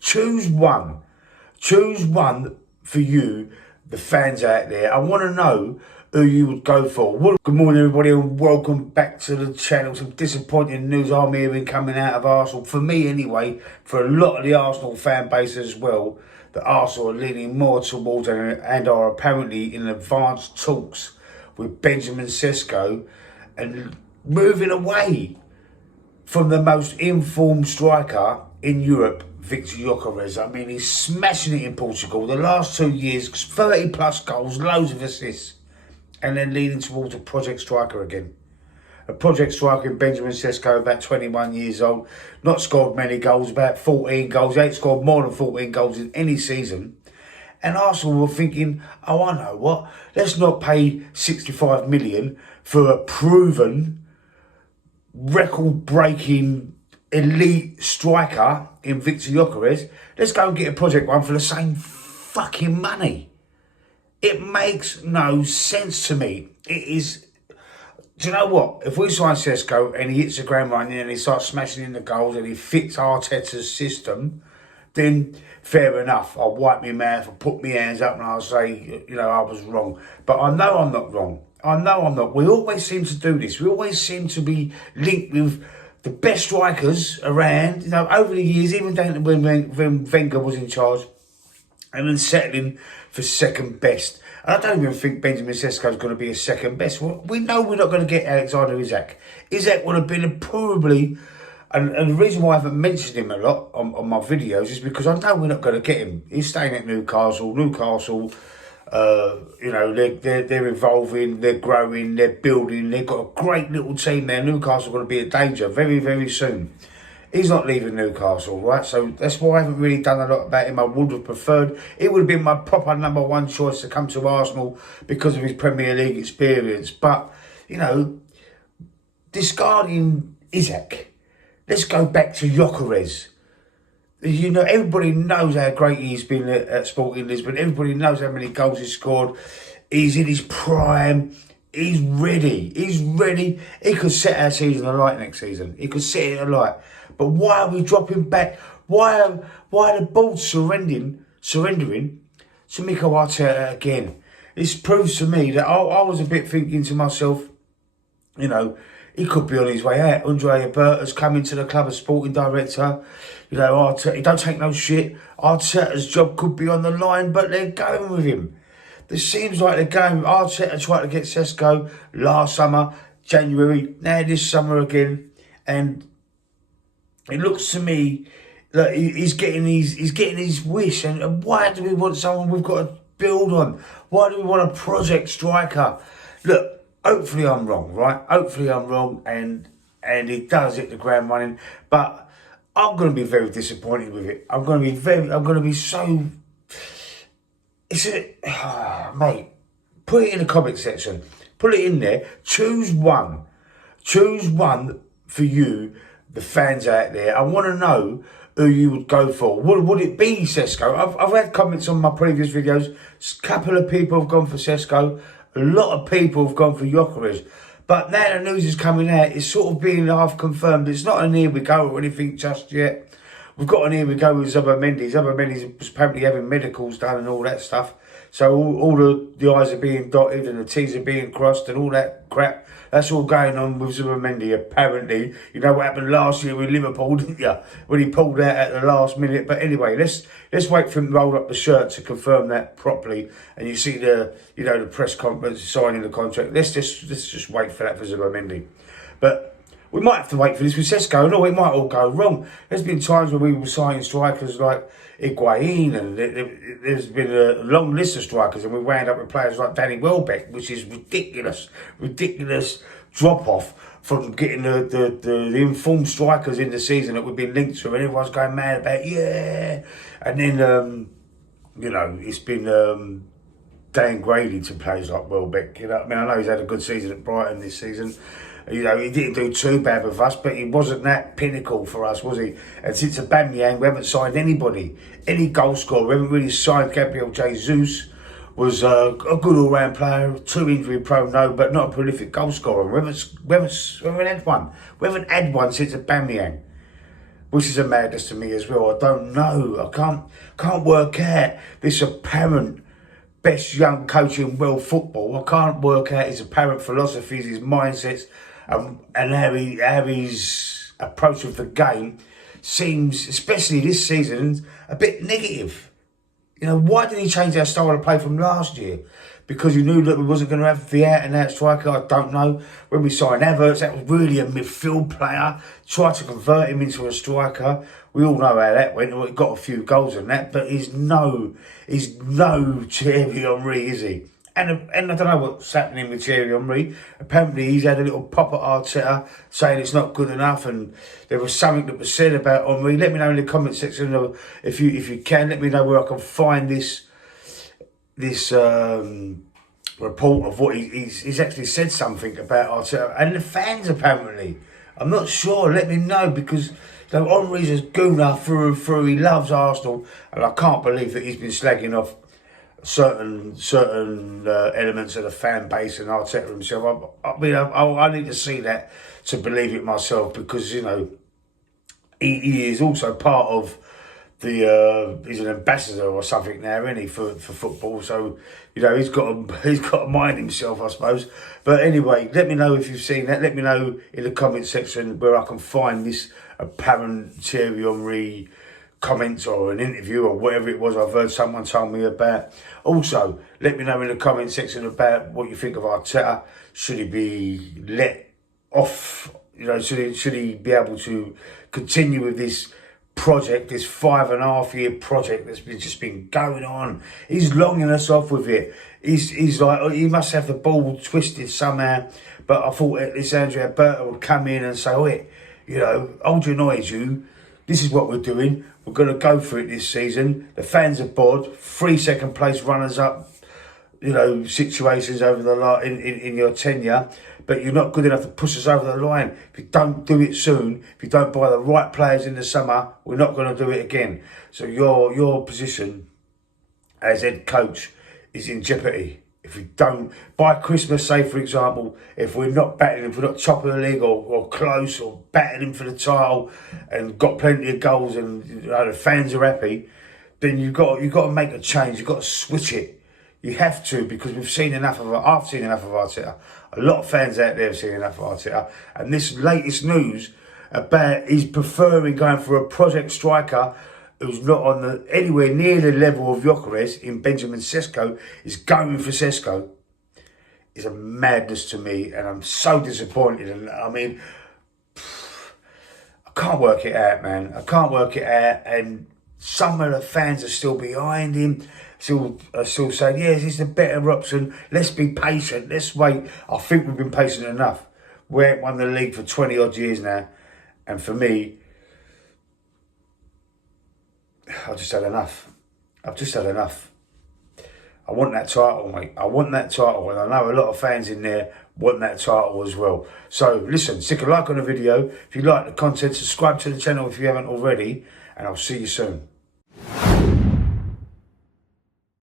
Choose one. Choose one for you, the fans out there. I want to know who you would go for. Good morning, everybody, and welcome back to the channel. Some disappointing news I'm hearing coming out of Arsenal. For me, anyway, for a lot of the Arsenal fan base as well, that Arsenal are leaning more towards and are apparently in advanced talks with Benjamin Šeško and moving away from the most informed striker in Europe, Viktor Gyökeres. I mean, he's smashing it in Portugal. The last 2 years, 30 plus goals, loads of assists, and then leading towards a project striker again. A project striker in Benjamin Šeško, about 21 years old, not scored many goals, about 14 goals. He ain't scored more than 14 goals in any season. And Arsenal were thinking, oh, I know what, let's not pay 65 million for a proven, record-breaking, elite striker in Viktor Gyökeres. Let's go and get a project one for the same fucking money. It makes no sense to me. It is. Do you know what? If we sign Šeško and he hits the ground running and he starts smashing in the goals and he fits Arteta's system, then fair enough. I'll wipe my mouth, I'll put my hands up and I'll say, you know, I was wrong. But I know I'm not wrong. I know I'm not. We always seem to do this. We always seem to be linked with the best strikers around, you know, over the years, even down to when Wenger was in charge, and then settling for second best. And I don't even think Benjamin Šeško is going to be a second best. Well, we know we're not going to get Alexander Isak. Isak would have been probably, and the reason why I haven't mentioned him a lot on my videos is because I know we're not going to get him. He's staying at Newcastle. Newcastle, you know, they're evolving, they're growing, they're building. They've got a great little team there. Newcastle are going to be a danger very, very soon. He's not leaving Newcastle, right? So that's why I haven't really done a lot about him. I would have preferred. It would have been my proper number one choice to come to Arsenal because of his Premier League experience. But, you know, discarding Isak, let's go back to Gyökeres. You know, everybody knows how great he's been at Sporting Lisbon. Everybody knows how many goals he's scored. He's in his prime. He's ready. He's ready. He could set our season alight next season. He could set it alight. But why are we dropping back? Why are the board surrendering to Mikel Arteta again? This proves to me that I was a bit thinking to myself, you know, he could be on his way out. Andrea Berta's coming to the club as sporting director. You know, Arteta, he don't take no shit. Arteta's job could be on the line, but they're going with him. It seems like they're going with Arteta tried to get Šeško last summer, January, now this summer again. And it looks to me that he's getting his wish. And why do we want someone we've got to build on? Why do we want a project striker? Look, hopefully I'm wrong, right? Hopefully I'm wrong and he does hit the ground running. But I'm going to be very disappointed with it. I'm going to be so... mate, put it in the comment section. Put it in there. Choose one. Choose one for you, the fans out there. I want to know who you would go for. Would it be Šeško? I've had comments on my previous videos. A couple of people have gone for Šeško. A lot of people have gone for Gyökeres. But now the news is coming out. It's sort of being half confirmed. It's not an here we go or anything just yet. We've got an here we go with Zubimendi. Zubimendi's apparently having medicals done and all that stuff. So all the I's are being dotted and the T's are being crossed and all that crap. That's all going on with Zubimendi, apparently. You know what happened last year with Liverpool, didn't you? When he pulled out at the last minute. But anyway, let's wait for him to roll up the shirt to confirm that properly. And you see the press conference signing the contract. Let's just wait for that for Zubimendi. But we might have to wait for this with Šeško. No, it might all go wrong. There's been times when we were signing strikers like Higuain, and there's been a long list of strikers, and we wound up with players like Danny Welbeck, which is ridiculous drop-off from getting the informed strikers in the season that we've been linked to, and everyone's going mad about, yeah. And then, you know, it's been downgraded to players like Welbeck. You know, I mean, I know he's had a good season at Brighton this season. You know, he didn't do too bad with us, but he wasn't that pinnacle for us, was he? And since Aubameyang, we haven't signed anybody, any goal scorer. We haven't really signed Gabriel Jesus. Was a good all-round player, too injury prone, no, but not a prolific goal scorer. We haven't had one. We haven't had one since Aubameyang. which is a madness to me as well. I don't know. I can't work out this apparent best young coach in world football. I can't work out his apparent philosophies, his mindsets, and how his approach of the game seems, especially this season, a bit negative. You know, why didn't he change our style of play from last year? Because he knew that we wasn't going to have the out-and-out striker? I don't know. When we signed Havertz, that was really a midfield player. Tried to convert him into a striker. We all know how that went. He got a few goals in that, but he's no Thierry Henry, is he? And I don't know what's happening with Thierry Henry. Apparently, he's had a little pop at Arteta saying it's not good enough, and there was something that was said about Henry. Let me know in the comment section if you can. Let me know where I can find this report of what he's actually said something about Arteta and the fans. Apparently, I'm not sure. Let me know, because Henry's a gooner through and through. He loves Arsenal, and I can't believe that he's been slagging off certain elements of the fan base and Arteta himself. I mean, I need to see that to believe it myself, because, you know, he is also part of he's an ambassador or something now, isn't he, for football? So, you know, he's got to mind himself, I suppose. But anyway, let me know if you've seen that. Let me know in the comment section where I can find this apparent Thierry Henry comments or an interview or whatever it was I've heard someone tell me about. Also, let me know in the comment section about what you think of Arteta. Should he be let off? You know, should he be able to continue with this project, this 5.5 year project that's just been going on? He's longing us off with it. He's like, he must have the ball twisted somehow. But I thought this Andrea Berta would come in and say, "Wait, you know, hold your noise, you. This is what we're doing. We're going to go for it this season. The fans are bored. 3 second place runners up, you know, situations over the line in your tenure. But you're not good enough to push us over the line. If you don't do it soon, if you don't buy the right players in the summer, we're not going to do it again." So your position as head coach is in jeopardy. If we don't, by Christmas, say for example, if we're not battling, if we're not top of the league or close or battling for the title and got plenty of goals and, you know, the fans are happy, then you've got to make a change. You've got to switch it. You have to, because we've seen enough of it. I've seen enough of Arteta. A lot of fans out there have seen enough of Arteta. And this latest news about he's preferring going for a project striker who's not on anywhere near the level of Gyökeres in Benjamin Šeško, is going for Šeško, is a madness to me, and I'm so disappointed. And I mean, I can't work it out, man. I can't work it out. And some of the fans are still behind him, still saying, yes, he's the better option. Let's be patient. Let's wait. I think we've been patient enough. We haven't won the league for 20 odd years now, and for me, I've just had enough. I've just had enough. I want that title, mate. I want that title, and I know a lot of fans in there want that title as well. So listen, stick a like on the video. If you like the content, subscribe to the channel if you haven't already, and I'll see you soon.